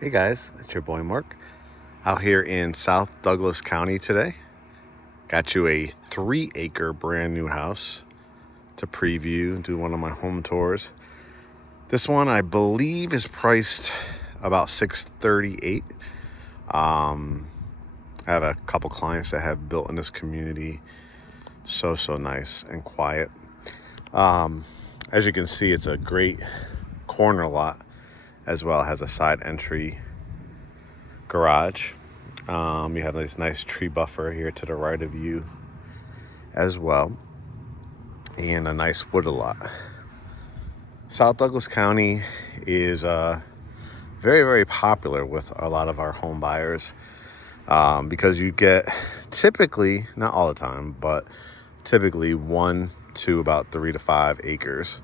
Hey guys, it's your boy Mark out here in South Douglas County today. Got you a 3-acre brand new house to preview and do one of my home tours. This one I believe is priced about $638. I have a couple clients that have built in this community. So nice and quiet. As you can see, it's a great corner lot as well. It has a side entry garage. You have this nice tree buffer here to the right of you as well, and a nice wooded lot. South Douglas County is very popular with a lot of our home buyers because you get typically, not all the time, but typically 1 to about 3 to 5 acres.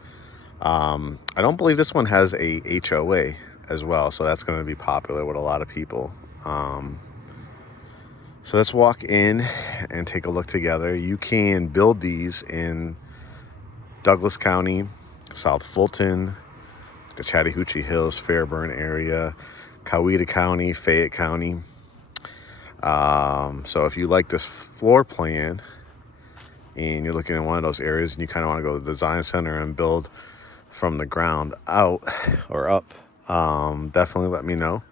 I don't believe this one has a HOA as well, so that's going to be popular with a lot of people. So let's walk in and take a look together. You can build these in Douglas County, South Fulton, the Chattahoochee Hills, Fairburn area, Coweta County, Fayette County. So if you like this floor plan and you're looking at one of those areas and you kind of want to go to the design center and build from the ground out or up, definitely let me know,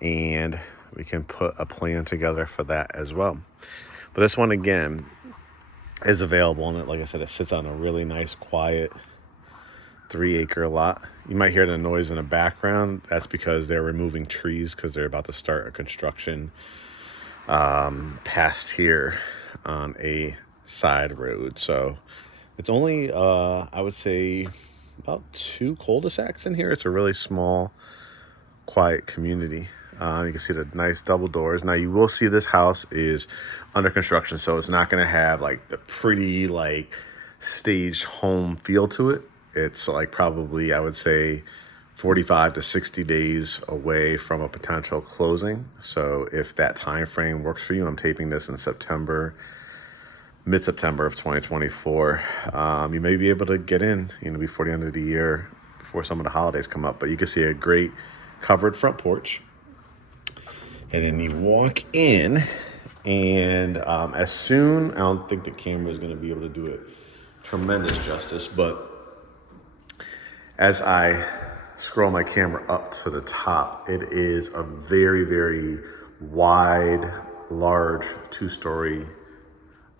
and we can put a plan together for that as well. But this one again is available, and like I said, it sits on a really nice quiet 3-acre lot. You might hear the noise in the background. That's because they're removing trees because they're about to start a construction past here on a side road. So it's only I would say about 2 cul-de-sacs in here. It's a really small, quiet community. You can see the nice double doors. Now you will see this house is under construction, so it's not going to have like the pretty like staged home feel to it. It's like probably, I would say, 45 to 60 days away from a potential closing. So if that time frame works for you, I'm taping this in September, mid-September of 2024. You may be able to get in, before the end of the year, before some of the holidays come up. But you can see a great covered front porch. And then you walk in, and as soon, I don't think the camera is going to be able to do it tremendous justice, but as I scroll my camera up to the top, it is a very wide, large 2-story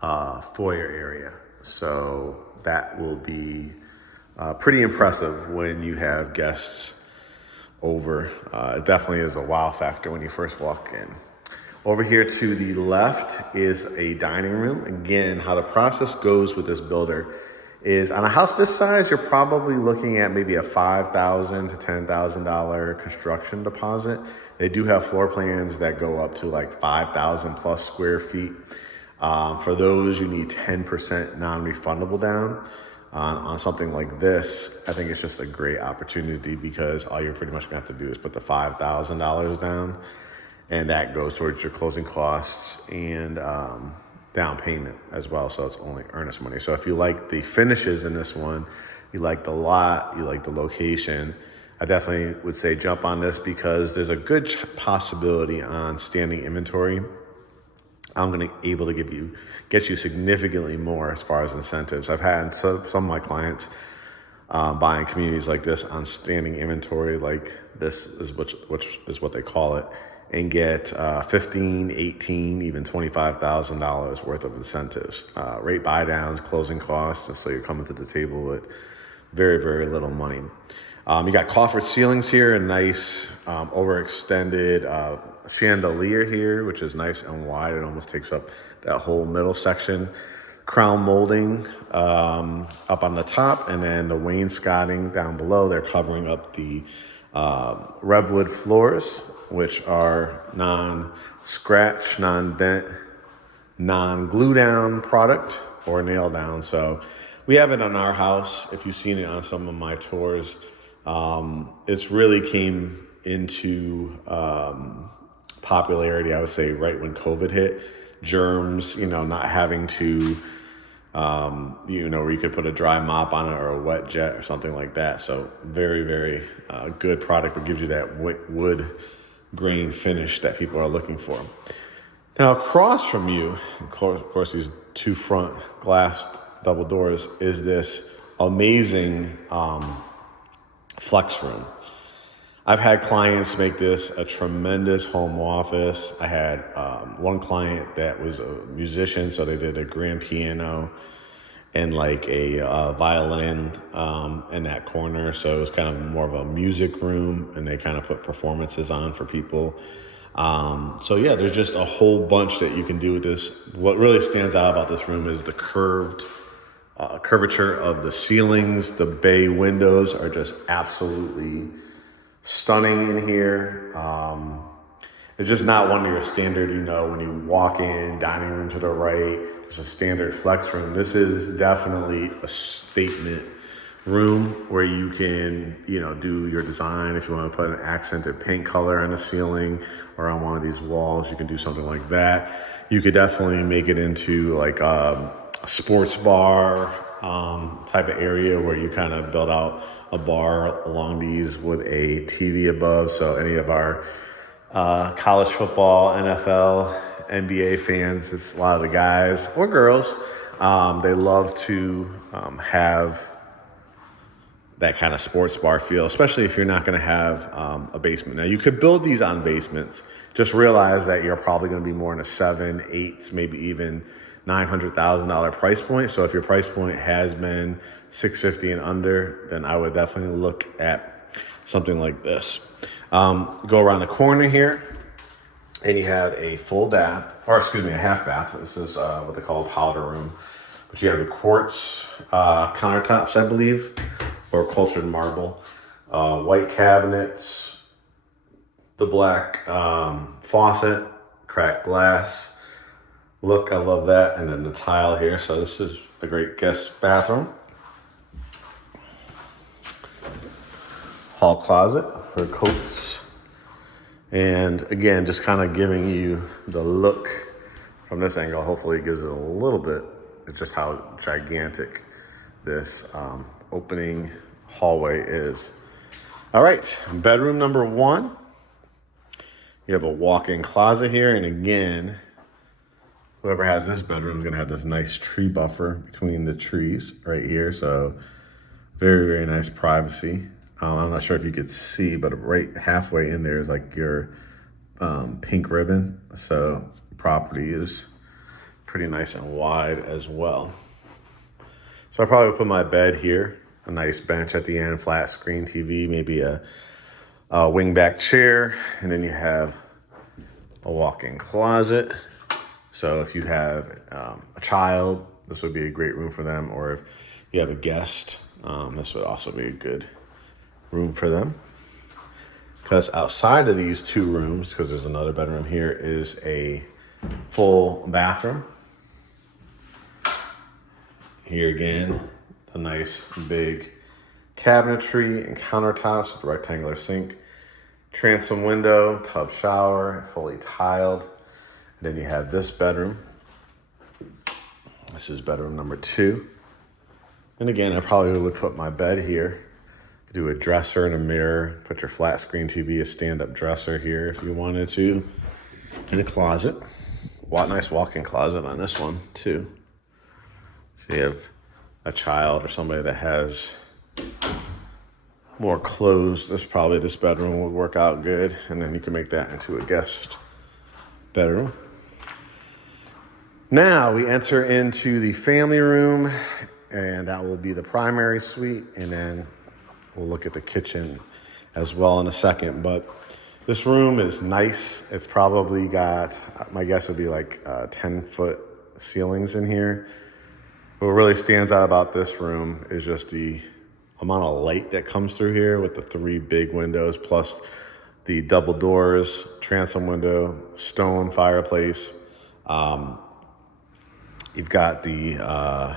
foyer area. So that will be pretty impressive when you have guests over. It definitely is a wow factor when you first walk in. Over here to the left is a dining room. Again, how the process goes with this builder is on a house this size, you're probably looking at maybe a $5,000 to $10,000 construction deposit. They do have floor plans that go up to like 5,000 plus square feet. For those, you need 10% non-refundable down. On something like this, I think it's just a great opportunity because all you're pretty much gonna have to do is put the $5,000 down, and that goes towards your closing costs and down payment as well. So it's only earnest money. So if you like the finishes in this one, you like the lot, you like the location, I definitely would say jump on this because there's a good possibility on standing inventory I'm going to able to get you significantly more as far as incentives. I've had some of my clients buying communities like this on standing inventory, like this is which is what they call it, and get $15,000, $18,000, even $25,000 worth of incentives, rate buy downs, closing costs, and so you're coming to the table with very little money. You got coffered ceilings here, a nice overextended chandelier here, which is nice and wide. It almost takes up that whole middle section. Crown molding up on the top, and then the wainscoting down below. They're covering up the Redwood floors, which are non-scratch, non-dent, non-glue down product or nail down. So we have it on our house. If you've seen it on some of my tours, it's really came into popularity, I would say, right when COVID hit. Germs, not having to, where you could put a dry mop on it or a wet jet or something like that. So very good product. It gives you that wood grain finish that people are looking for. Now, across from you, of course, these two front glass double doors, is this amazing flex room. I've had clients make this a tremendous home office. I had one client that was a musician, so they did a grand piano and like a violin in that corner. So it was kind of more of a music room, and they kind of put performances on for people. So yeah, there's just a whole bunch that you can do with this. What really stands out about this room is the curvature of the ceilings. The bay windows are just absolutely stunning in here. It's just not one of your standard, when you walk in, dining room to the right, just a standard flex room. This is definitely a statement room where you can, do your design. If you want to put an accented paint color on the ceiling or on one of these walls, you can do something like that. You could definitely make it into like a sports bar type of area where you kind of build out a bar along these with a TV above. So any of our college football, NFL, NBA fans, it's a lot of the guys or girls, they love to have that kind of sports bar feel, especially if you're not going to have a basement. Now, you could build these on basements. Just realize that you're probably going to be more in a 7, 8, maybe even $900,000 price point. So if your price point has been $650 and under, then I would definitely look at something like this. Go around the corner here, and you have a a half bath. This is what they call a powder room. But you have the quartz countertops, I believe, or cultured marble, white cabinets, the black faucet, cracked glass. Look, I love that. And then the tile here. So this is a great guest bathroom. Hall closet for coats. And again, just kind of giving you the look from this angle. Hopefully it gives it a little bit of just how gigantic this opening hallway is. All right, bedroom number 1. You have a walk-in closet here. And again, whoever has this bedroom is gonna have this nice tree buffer between the trees right here. So very, very nice privacy. I'm not sure if you could see, but right halfway in there is like your pink ribbon. So property is pretty nice and wide as well. So I probably would put my bed here, a nice bench at the end, flat screen TV, maybe a wingback chair, and then you have a walk-in closet. So if you have a child, this would be a great room for them, or if you have a guest, this would also be a good room for them. Because outside of these 2 rooms, because there's another bedroom here, is a full bathroom. Here again, a nice big cabinetry and countertops with a rectangular sink, transom window, tub shower, fully tiled. And then you have this bedroom. This is bedroom number 2. And again, I probably would put my bed here. Do a dresser and a mirror. Put your flat screen TV, a stand-up dresser here if you wanted to. And a closet. Nice walk-in closet on this one too. If you have a child or somebody that has more clothes, this bedroom would work out good. And then you can make that into a guest bedroom. Now we enter into the family room, and that will be the primary suite. And then we'll look at the kitchen as well in a second, but this room is nice. It's probably got, my guess would be like 10-foot ceilings in here. What really stands out about this room is just the amount of light that comes through here with the 3 big windows, plus the double doors, transom window, stone fireplace. You've got the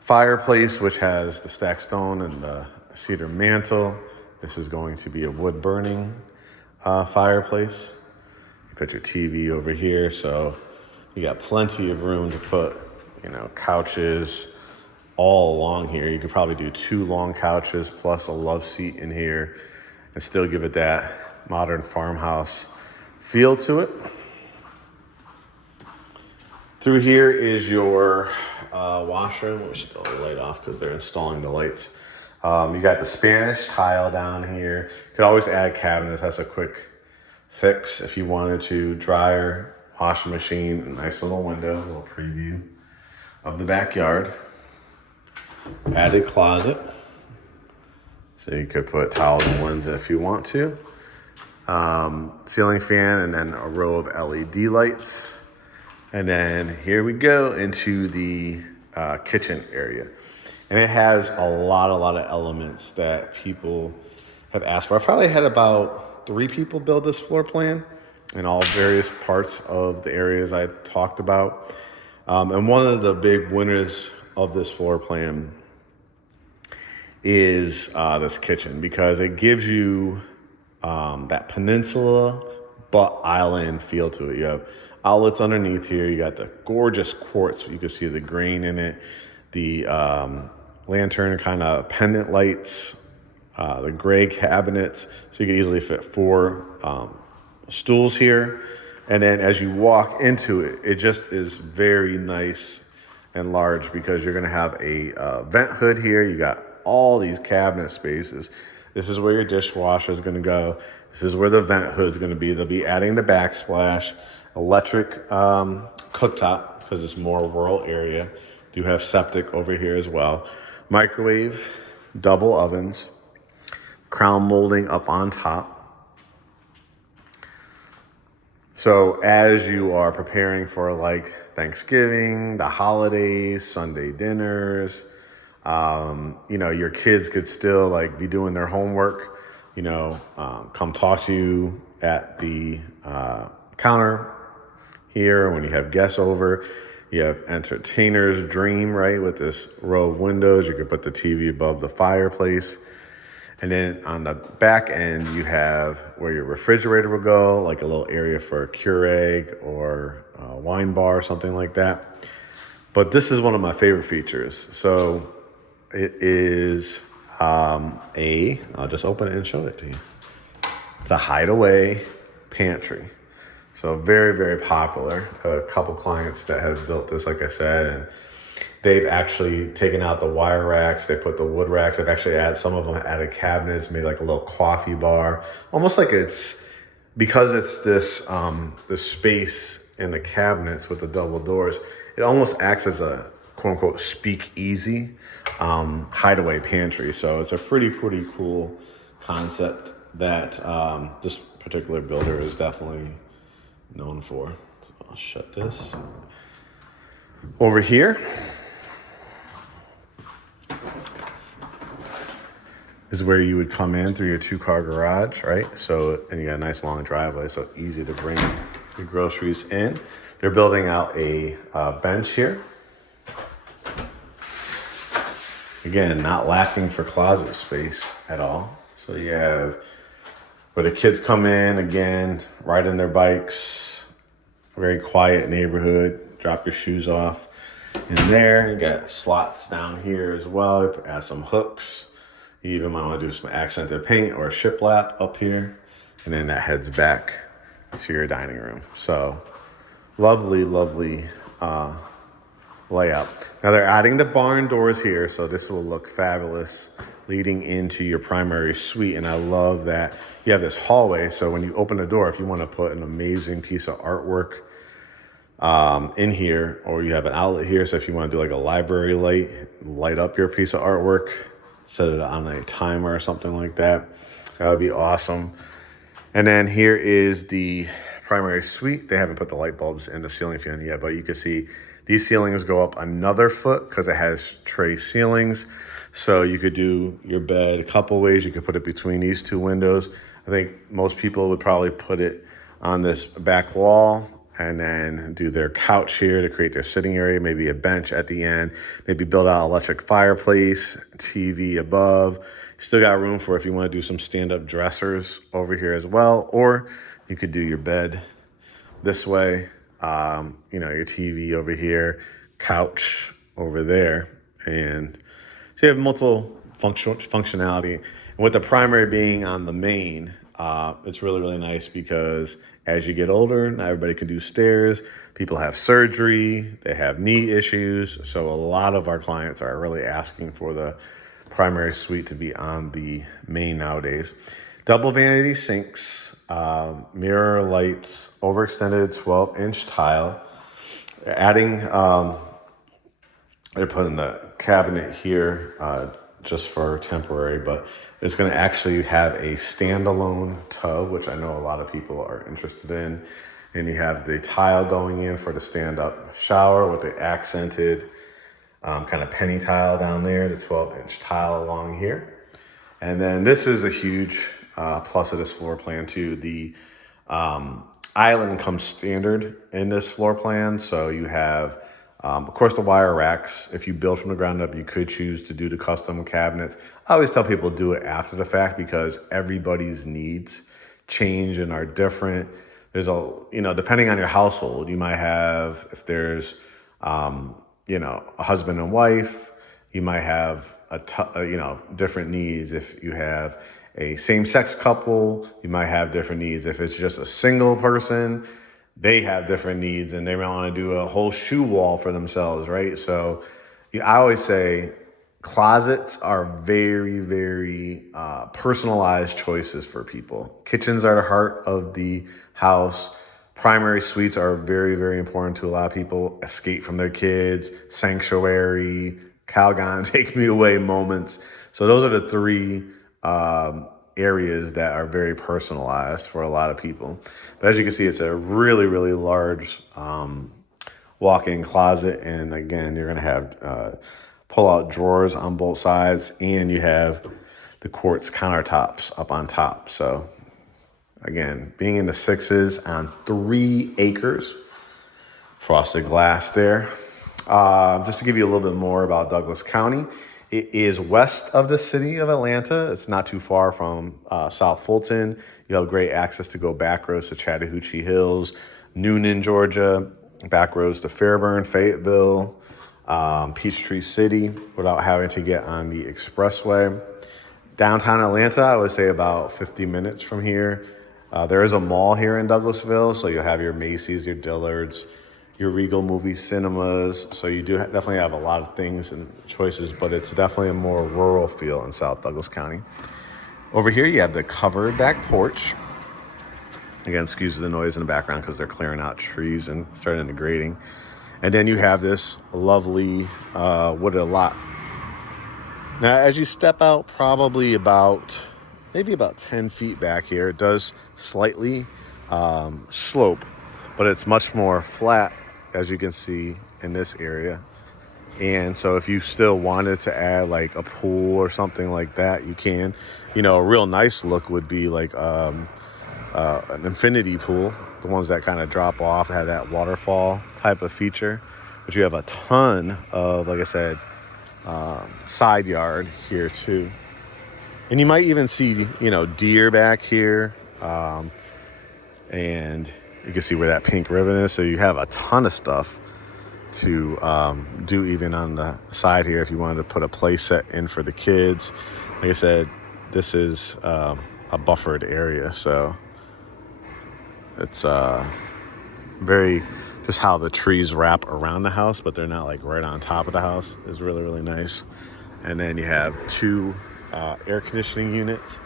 fireplace, which has the stacked stone and the cedar mantle. This is going to be a wood burning fireplace. You put your TV over here, so you got plenty of room to put, couches all along here. You could probably do 2 long couches plus a love seat in here and still give it that modern farmhouse feel to it. Through here is your washroom. We should take the light off because they're installing the lights. You got the Spanish tile down here. You could always add cabinets. That's a quick fix if you wanted to. Dryer, washing machine, a nice little window, a little preview of the backyard. Added closet. So you could put towels and linens in if you want to. Ceiling fan and then a row of LED lights. And then here we go into the kitchen area. And it has a lot of elements that people have asked for. I've probably had about 3 people build this floor plan in all various parts of the areas I talked about. And one of the big winners of this floor plan is this kitchen, because it gives you that peninsula but island feel to it. You have outlets underneath here. You got the gorgeous quartz. You can see the grain in it. The lantern kind of pendant lights. The gray cabinets. So you can easily fit 4 stools here. And then as you walk into it, it just is very nice and large, because you're going to have a vent hood here. You got all these cabinet spaces. This is where your dishwasher is going to go. This is where the vent hood is going to be. They'll be adding the backsplash, electric cooktop, because it's more rural area. Do have septic over here as well. Microwave, double ovens, crown molding up on top. So as you are preparing for like Thanksgiving, the holidays, Sunday dinners, your kids could still like be doing their homework, come talk to you at the counter here when you have guests over. You have entertainer's dream, right? With this row of windows, you could put the TV above the fireplace. And then on the back end, you have where your refrigerator will go, like a little area for a Keurig or a wine bar or something like that. But this is one of my favorite features. So it is I'll just open it and show it to you. It's a hideaway pantry. So very, very popular. A couple clients that have built this, like I said, and they've actually taken out the wire racks. They put the wood racks. They've actually some of them added cabinets, made like a little coffee bar. Almost like because it's this space in the cabinets with the double doors, it almost acts as a quote unquote speakeasy hideaway pantry. So it's a pretty cool concept that this particular builder is definitely known for. So I'll shut this. Over here is where you would come in through your 2-car garage, right? So, and you got a nice long driveway, so easy to bring your groceries in. They're building out a bench here. Again, not lacking for closet space at all. So you have where the kids come in, again, riding their bikes, very quiet neighborhood, drop your shoes off in there. You got slots down here as well, add some hooks. You even might want to do some accented paint or a shiplap up here. And then that heads back to your dining room. So lovely layout. Now they're adding the barn doors here, so this will look fabulous leading into your primary suite. And I love that you have this hallway, so when you open the door, if you want to put an amazing piece of artwork in here, or you have an outlet here, so if you want to do like a library light up your piece of artwork, set it on a timer or something like that, that would be awesome. And then here is the primary suite. They haven't put the light bulbs in the ceiling fan yet, but you can see these ceilings go up another foot because it has tray ceilings. So you could do your bed a couple ways. You could put it between these 2 windows. I think most people would probably put it on this back wall and then do their couch here to create their sitting area, maybe a bench at the end, maybe build out an electric fireplace, TV above. Still got room for if you want to do some stand-up dressers over here as well, or you could do your bed this way, your TV over here, couch over there, and so you have multiple functionality. And with the primary being on the main, It's really, really nice because as you get older, not everybody can do stairs. People have surgery, they have knee issues. So a lot of our clients are really asking for the primary suite to be on the main nowadays. Double vanity sinks, mirror lights, overextended 12-inch tile. Adding, they're putting a cabinet here just for temporary, but it's going to actually have a standalone tub, which I know a lot of people are interested in. And you have the tile going in for the stand-up shower with the accented kind of penny tile down there, the 12-inch tile along here. And then this is a huge plus of this floor plan too. The island comes standard in this floor plan. So you have, of course, the wire racks. If you build from the ground up, you could choose to do the custom cabinets. I always tell people do it after the fact because everybody's needs change and are different. There's depending on your household, you might have, if there's, a husband and wife, you might have different needs. If you have a same-sex couple, you might have different needs. If it's just a single person, they have different needs and they might want to do a whole shoe wall for themselves, right? So I always say closets are very, very personalized choices for people. Kitchens are the heart of the house. Primary suites are very, very important to a lot of people. Escape from their kids, sanctuary, Calgon, take me away moments. So those are the three areas that are very personalized for a lot of people. But as you can see, it's a really, really large walk-in closet. And again, you're gonna have pull-out drawers on both sides, and you have the quartz countertops up on top. So again, being in the 6s on 3 acres, frosted glass there. Just to give you a little bit more about Douglas County, it is west of the city of Atlanta. It's not too far from South Fulton. You have great access to go back roads to Chattahoochee Hills, Noonan, Georgia, back roads to Fairburn, Fayetteville, Peachtree City without having to get on the expressway. Downtown Atlanta, I would say about 50 minutes from here. There is a mall here in Douglasville, so you'll have your Macy's, your Dillard's, your Regal Movie Cinemas. So you do definitely have a lot of things and choices, but it's definitely a more rural feel in South Douglas County. Over here, you have the covered back porch. Again, excuse the noise in the background because they're clearing out trees and starting the grading. And then you have this lovely wooded lot. Now, as you step out, probably maybe about 10 feet back here, it does slightly slope, but it's much more flat, as you can see in this area. And so if you still wanted to add like a pool or something like that, you can. A real nice look would be like an infinity pool, the ones that kind of drop off, have that waterfall type of feature. But you have a ton of, like I said, side yard here too. And you might even see, deer back here. And you can see where that pink ribbon is. So you have a ton of stuff to do even on the side here if you wanted to put a play set in for the kids. Like I said, this is a buffered area. So it's very, just how the trees wrap around the house, but they're not like right on top of the house is really, really nice. And then you have 2 air conditioning units.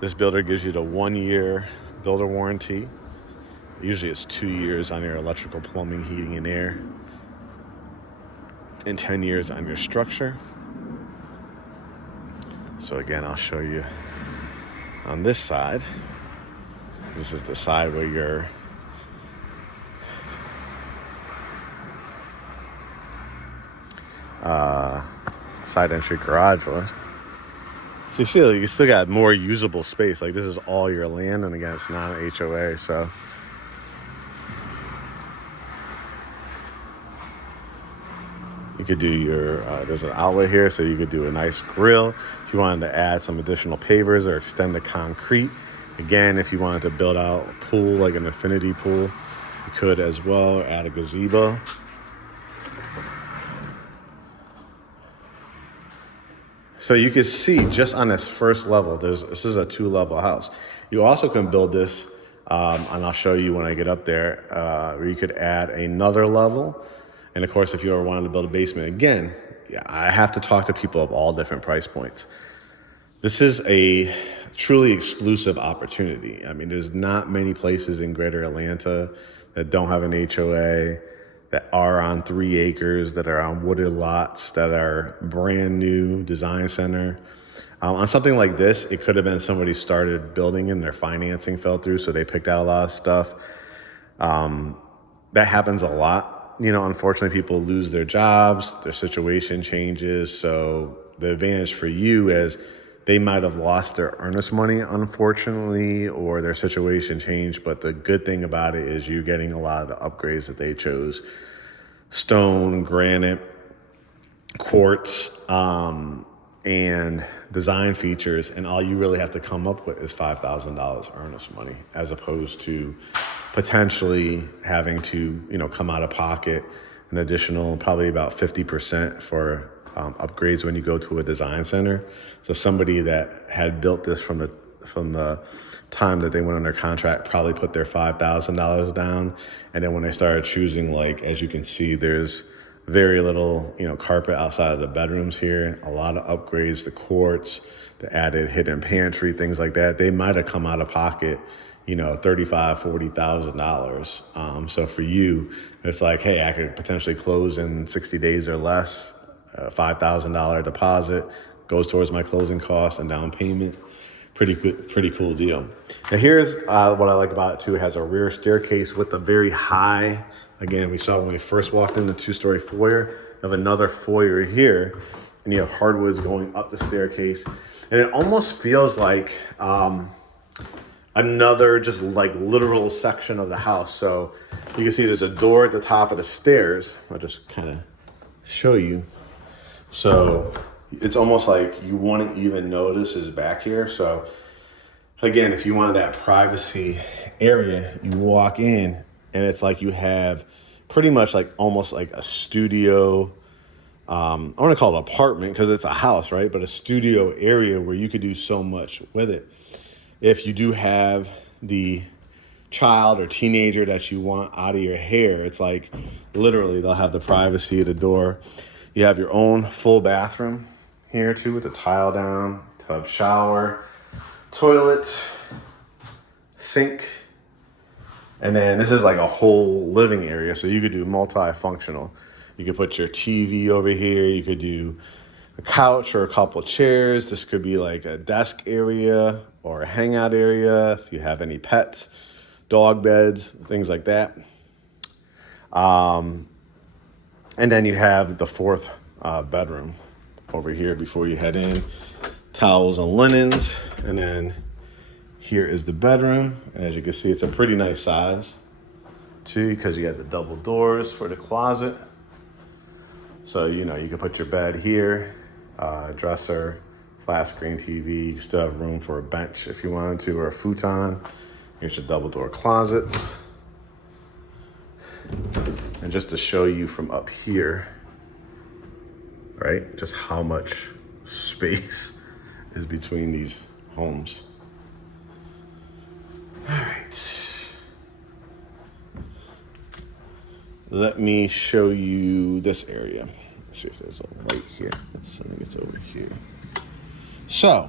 This builder gives you the 1-year builder warranty. Usually it's 2 years on your electrical, plumbing, heating, and air, and 10 years on your structure. So again, I'll show you on this side. This is the side where your side entry garage was. So you still got more usable space. Like, this is all your land, and again, it's not an HOA, so. You could do your, there's an outlet here, so you could do a nice grill. If you wanted to add some additional pavers or extend the concrete. Again, if you wanted to build out a pool, like an infinity pool, you could as well, or add a gazebo. So you can see just on this first level, this is a 2-level house. You also can build this, and I'll show you when I get up there, where you could add another level. And of course, if you ever wanted to build a basement, again, yeah, I have to talk to people of all different price points. This is a truly exclusive opportunity. I mean, there's not many places in greater Atlanta that don't have an HOA, that are on 3 acres, that are on wooded lots, that are brand new design center. On something like this, it could have been somebody started building and their financing fell through, so they picked out a lot of stuff. That happens a lot. You know, unfortunately, people lose their jobs, their situation changes. So the advantage for you is they might have lost their earnest money, unfortunately, or their situation changed. But the good thing about it is you're getting a lot of the upgrades that they chose: stone, granite, quartz, and design features. And all you really have to come up with is $5,000 earnest money, as opposed to potentially having to, come out of pocket an additional probably about 50% for upgrades when you go to a design center. So somebody that had built this from the time that they went under contract probably put their $5,000 down. And then when they started choosing, like, as you can see, there's very little, carpet outside of the bedrooms here, a lot of upgrades, the quartz, the added hidden pantry, things like that. They might have come out of pocket, $35,000, $40,000. So for you, it's like, hey, I could potentially close in 60 days or less. $5,000 deposit goes towards my closing costs and down payment. Pretty good, pretty cool deal. Now here's what I like about it too. It has a rear staircase with a very high, again, we saw when we first walked in the 2-story foyer. You have another foyer here, and you have hardwoods going up the staircase. And it almost feels like another just like literal section of the house. So you can see there's a door at the top of the stairs. I'll just kind of show you. So it's almost like you wouldn't even notice is back here. So again, if you wanted that privacy area, you walk in and it's like you have pretty much like almost like a studio. I want to call it apartment because it's a house, right? But a studio area where you could do so much with it. If you do have the child or teenager that you want out of your hair, it's like literally they'll have the privacy of the door. You have your own full bathroom here too, with the tile down, tub, shower, toilet, sink. And then this is like a whole living area. So you could do multifunctional. You could put your TV over here. You could do a couch or a couple chairs. This could be like a desk area or a hangout area if you have any pets, dog beds, things like that. And then you have the 4th bedroom over here before you head in. Towels and linens. And then here is the bedroom. And as you can see, it's a pretty nice size too, because you got the double doors for the closet. So, you can put your bed here, dresser, flat screen TV. You still have room for a bench if you wanted to, or a futon. Here's your double door closets. And just to show you from up here, right, just how much space is between these homes. All right. Let me show you this area. Let's see if there's a light here. I think it's over here. So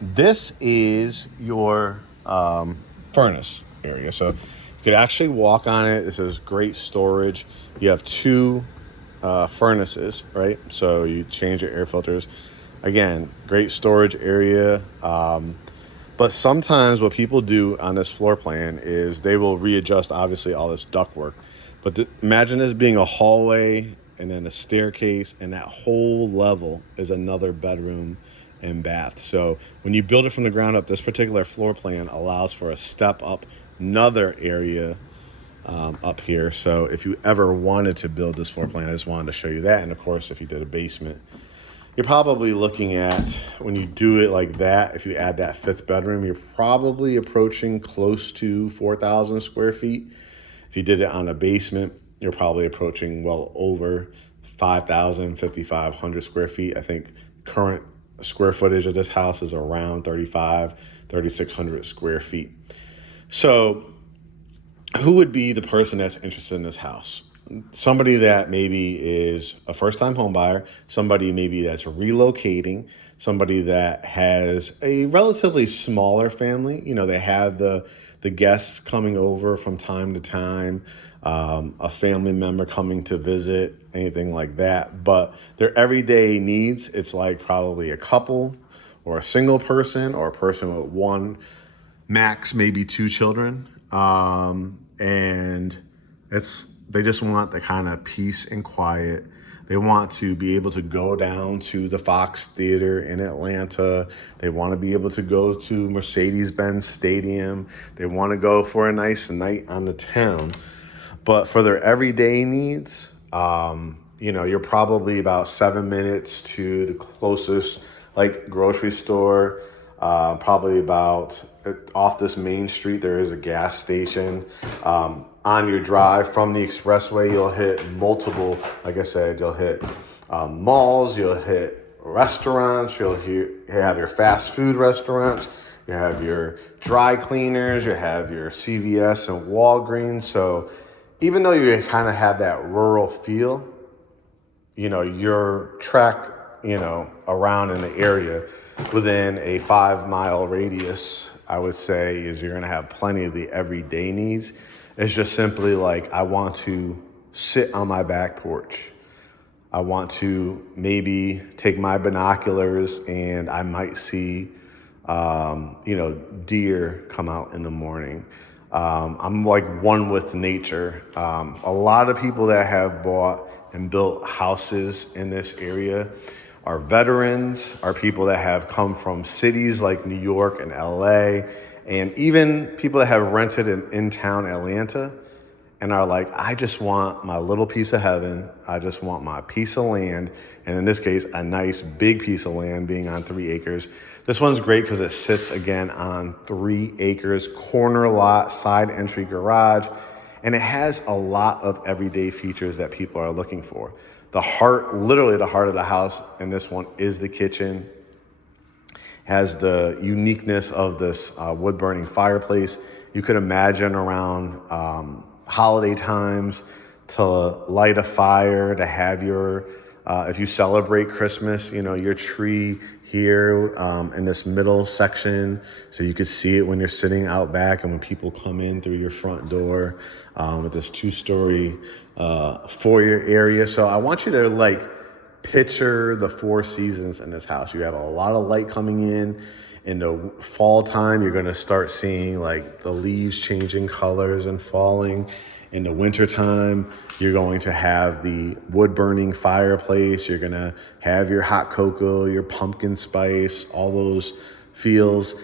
this is your furnace area. So you could actually walk on it. This is great storage. You have 2 furnaces, right? So you change your air filters. Again, great storage area. But sometimes what people do on this floor plan is they will readjust, obviously, all this ductwork. But imagine this being a hallway and then a staircase, and that whole level is another bedroom and bath. So when you build it from the ground up, this particular floor plan allows for a step up, another area up here. So if you ever wanted to build this floor plan, I just wanted to show you that. And of course, if you did a basement, you're probably looking at, when you do it like that, if you add that 5th bedroom, you're probably approaching close to 4,000 square feet. If you did it on a basement, you're probably approaching well over 5,000, 5,500 square feet. I think current square footage of this house is around 35,000 3,600 square feet. So who would be the person that's interested in this house? Somebody that maybe is a first-time home buyer, somebody maybe that's relocating, somebody that has a relatively smaller family. You know, they have the guests coming over from time to time, a family member coming to visit, anything like that. But their everyday needs, it's like probably a couple or a single person or a person with one, max maybe two children. And they just want the kind of peace and quiet. They want to be able to go down to the Fox Theater in Atlanta. They want to be able to go to Mercedes-Benz Stadium. They want to go for a nice night on the town. But for their everyday needs, you're probably about 7 minutes to the closest like grocery store. Probably about off this main street, there is a gas station. On your drive from the expressway, you'll hit multiple, like I said, you'll hit malls, you'll hit restaurants, you'll have your fast food restaurants, you have your dry cleaners, you have your CVS and Walgreens. So even though you kind of have that rural feel, your track, around in the area within a 5-mile radius, I would say, is you're going to have plenty of the everyday needs. It's just simply like, I want to sit on my back porch. I want to maybe take my binoculars and I might see, deer come out in the morning. I'm like one with nature. A lot of people that have bought and built houses in this area are veterans, are people that have come from cities like New York and LA, and even people that have rented in town Atlanta and are like, I just want my little piece of heaven. I just want my piece of land. And in this case, a nice big piece of land being on 3 acres. This one's great because it sits again on 3 acres, corner lot, side entry garage, and it has a lot of everyday features that people are looking for. Literally the heart of the house in this one is the kitchen. Has the uniqueness of this wood burning fireplace. You could imagine around holiday times to light a fire, to have your, if you celebrate Christmas, your tree here in this middle section, so you could see it when you're sitting out back and when people come in through your front door with this 2-story foyer area. So I want you to picture the 4 seasons in this house. You have a lot of light coming in. In the fall time, you're going to start seeing the leaves changing colors and falling. In the winter time, you're going to have the wood burning fireplace. You're going to have your hot cocoa, your pumpkin spice, all those feels.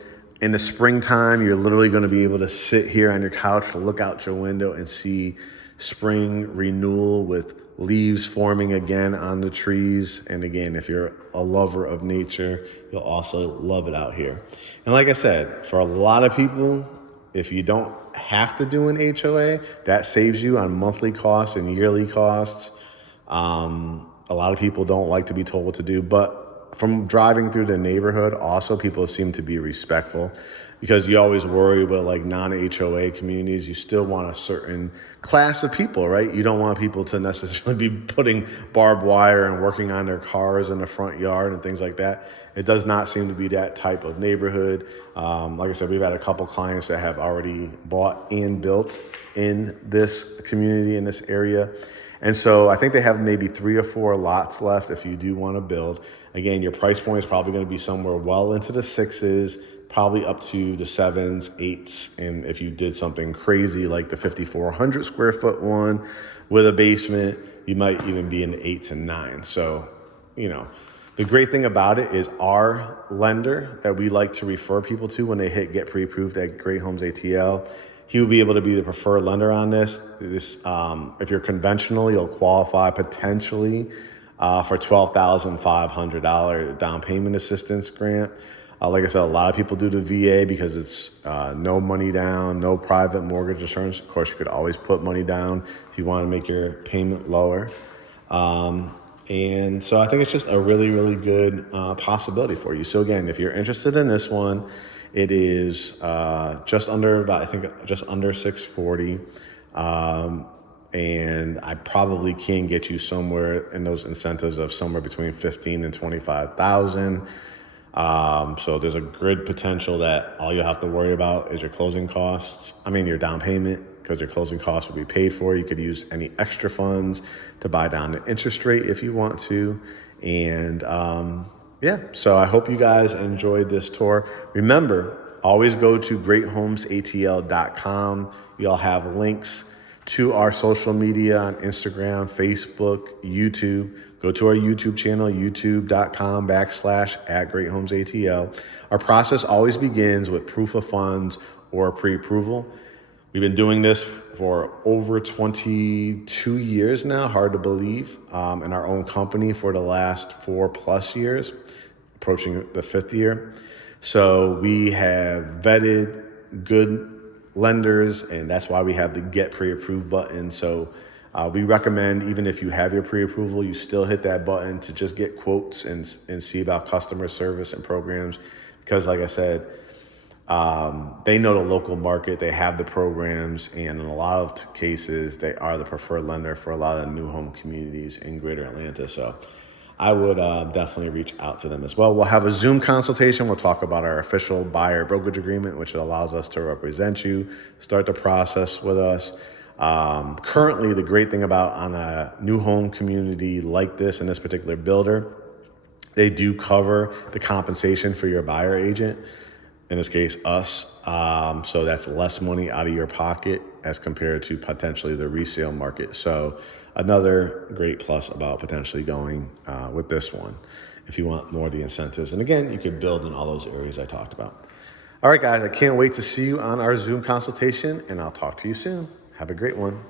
In the springtime, you're literally going to be able to sit here on your couch, look out your window and see spring renewal with leaves forming again on the trees. And again, if you're a lover of nature, you'll also love it out here. And like I said, for a lot of people, if you don't have to do an HOA, that saves you on monthly costs and yearly costs. A lot of people don't like to be told what to do, but from driving through the neighborhood, also people seem to be respectful, because you always worry about non-HOA communities. You still want a certain class of people, right? You don't want people to necessarily be putting barbed wire and working on their cars in the front yard and things like that. It does not seem to be that type of neighborhood. Like I said, we've had a couple clients that have already bought and built in this community, in this area. And so I think they have maybe 3 or 4 lots left if you do want to build. Again, your price point is probably going to be somewhere well into the 6s, probably up to the 7s, 8s. And if you did something crazy like the 5,400 square foot one with a basement, you might even be in the 8s and 9s. So, the great thing about it is our lender that we like to refer people to when they hit get pre-approved at GreatHomesATL, he will be able to be the preferred lender on this. If you're conventional, you'll qualify potentially for $12,500 down payment assistance grant. Like I said, a lot of people do the VA because it's no money down, no private mortgage insurance. Of course, you could always put money down if you want to make your payment lower. And so I think it's just a really, really good possibility for you. So again, if you're interested in this one It is just under about, I think just under 640. And I probably can get you somewhere in those incentives of somewhere between 15 and 25,000. So there's a good potential that all you'll have to worry about is your closing costs. I mean, your down payment, because your closing costs will be paid for. You could use any extra funds to buy down the interest rate if you want to. And yeah, so I hope you guys enjoyed this tour. Remember, always go to GreatHomesATL.com. We all have links to our social media on Instagram, Facebook, YouTube. Go to our YouTube channel, youtube.com/@GreatHomesATL. Our process always begins with proof of funds or pre-approval. We've been doing this for over 22 years now, hard to believe, in our own company for the last 4+ years, approaching the 5th year. So we have vetted good lenders, and that's why we have the get pre-approved button. So we recommend, even if you have your pre-approval, you still hit that button to just get quotes and see about customer service and programs. Because like I said, they know the local market, they have the programs, and in a lot of cases, they are the preferred lender for a lot of the new home communities in Greater Atlanta. So I would definitely reach out to them as well. We'll have a Zoom consultation. We'll talk about our official buyer brokerage agreement, which allows us to represent you, start the process with us. Currently, the great thing about on a new home community like this, in this particular builder, they do cover the compensation for your buyer agent, in this case, us. So that's less money out of your pocket as compared to potentially the resale market. So another great plus about potentially going with this one if you want more of the incentives. And again, you can build in all those areas I talked about. All right, guys, I can't wait to see you on our Zoom consultation, and I'll talk to you soon. Have a great one.